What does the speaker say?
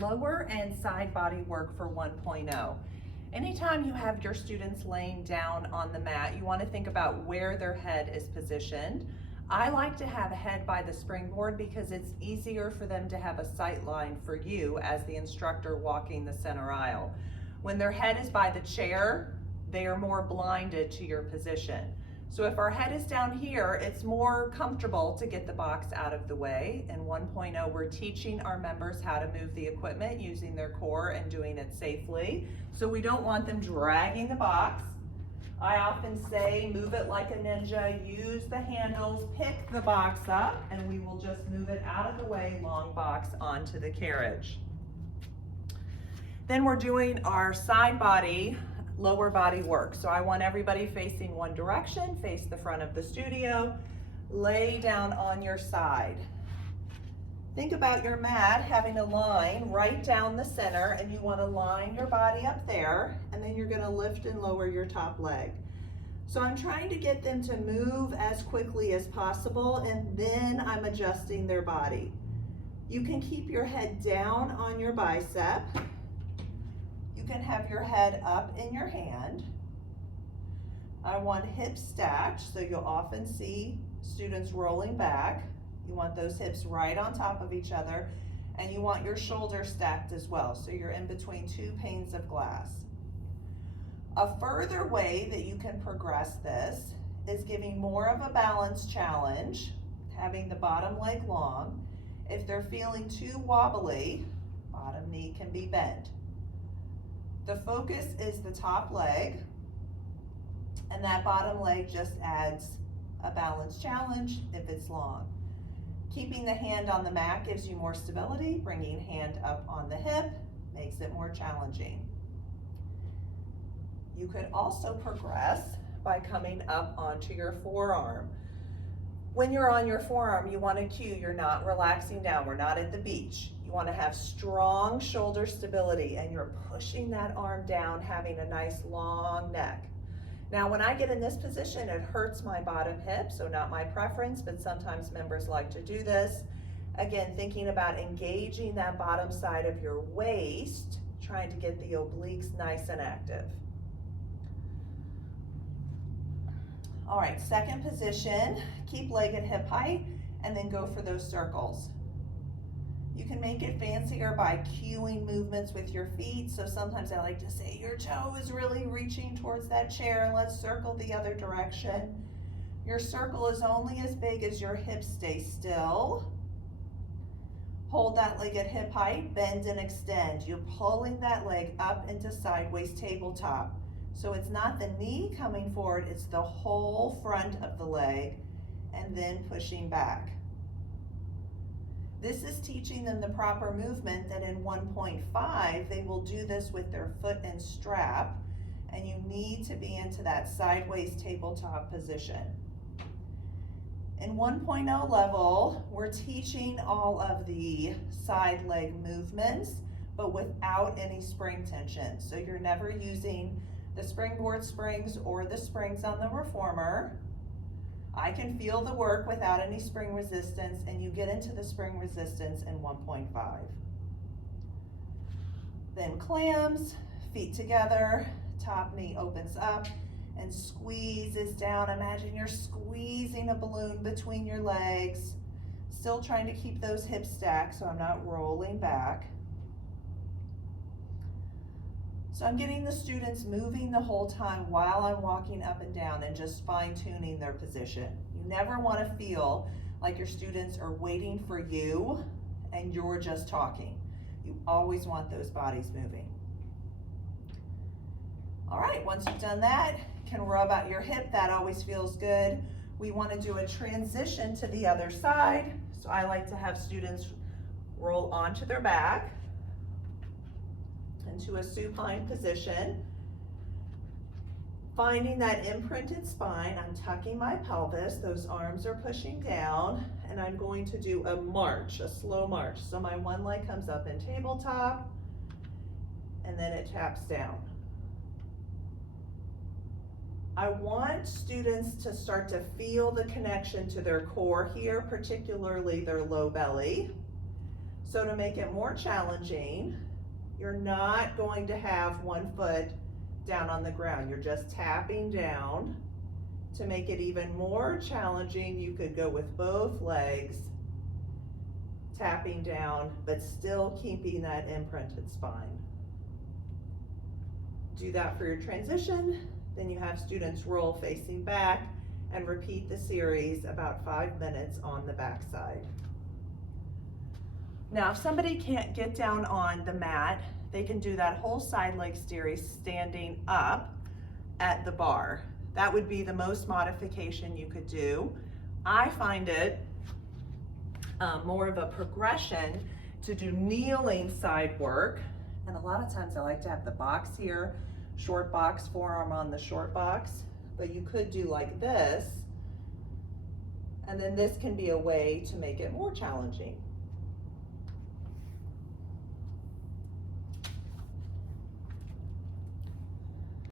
Lower and side body work for 1.0. Anytime you have your students laying down on the mat, you want to think about where their head is positioned. I like to have a head by the springboard because it's easier for them to have a sight line for you as the instructor walking the center aisle. When their head is by the chair, they are more blinded to your position. So if our head is down here, it's more comfortable to get the box out of the way. In 1.0, we're teaching our members how to move the equipment using their core and doing it safely. So we don't want them dragging the box. I often say, move it like a ninja, use the handles, pick the box up, and we will just move it out of the way, long box, onto the carriage. Then we're doing our side body, lower body work. So I want everybody facing one direction, face the front of the studio, lay down on your side. Think about your mat having a line right down the center, and you want to line your body up there, and then you're going to lift and lower your top leg. So I'm trying to get them to move as quickly as possible, and then I'm adjusting their body. You can keep your head down on your bicep. You can have your head up in your hand. I want hips stacked, so you'll often see students rolling back. You want those hips right on top of each other, and you want your shoulders stacked as well, so you're in between two panes of glass. A further way that you can progress this is giving more of a balance challenge, having the bottom leg long. If they're feeling too wobbly, bottom knee can be bent. The focus is the top leg, and that bottom leg just adds a balance challenge if it's long. Keeping the hand on the mat gives you more stability. Bringing hand up on the hip makes it more challenging. You could also progress by coming up onto your forearm. When you're on your forearm, you want to cue you're not relaxing down. We're not at the beach. You want to have strong shoulder stability, and you're pushing that arm down, having a nice long neck. Now, when I get in this position, it hurts my bottom hip, so not my preference, but sometimes members like to do this. Again, thinking about engaging that bottom side of your waist, trying to get the obliques nice and active. All right, second position, keep leg at hip height, and then go for those circles. You can make it fancier by cueing movements with your feet. So sometimes I like to say your toe is really reaching towards that chair, and let's circle the other direction. Your circle is only as big as your hips stay still. Hold that leg at hip height, bend and extend. You're pulling that leg up into sideways tabletop. So it's not the knee coming forward, it's the whole front of the leg, and then pushing back. This is teaching them the proper movement that in 1.5, they will do this with their foot and strap, and you need to be into that sideways tabletop position. In 1.0 level, we're teaching all of the side leg movements, but without any spring tension. So you're never using the springboard springs or the springs on the reformer. I can feel the work without any spring resistance, and you get into the spring resistance in 1.5. Then clams, feet together, top knee opens up and squeezes down. Imagine you're squeezing a balloon between your legs, still trying to keep those hips stacked so I'm not rolling back. So I'm getting the students moving the whole time while I'm walking up and down and just fine-tuning their position. You never want to feel like your students are waiting for you and you're just talking. You always want those bodies moving. All right, once you've done that, you can rub out your hip. That always feels good. We want to do a transition to the other side. So I like to have students roll onto their back into a supine position. Finding that imprinted spine, I'm tucking my pelvis, those arms are pushing down, and I'm going to do a march, a slow march. So my one leg comes up in tabletop, and then it taps down. I want students to start to feel the connection to their core here, particularly their low belly. So to make it more challenging, you're not going to have one foot down on the ground. You're just tapping down. To make it even more challenging, you could go with both legs, tapping down, but still keeping that imprinted spine. Do that for your transition, then you have students roll facing back and repeat the series about 5 minutes on the back side. Now, if somebody can't get down on the mat, they can do that whole side leg series standing up at the bar. That would be the most modification you could do. I find it more of a progression to do kneeling side work. And a lot of times I like to have the box here, short box, forearm on the short box, but you could do like this. And then this can be a way to make it more challenging.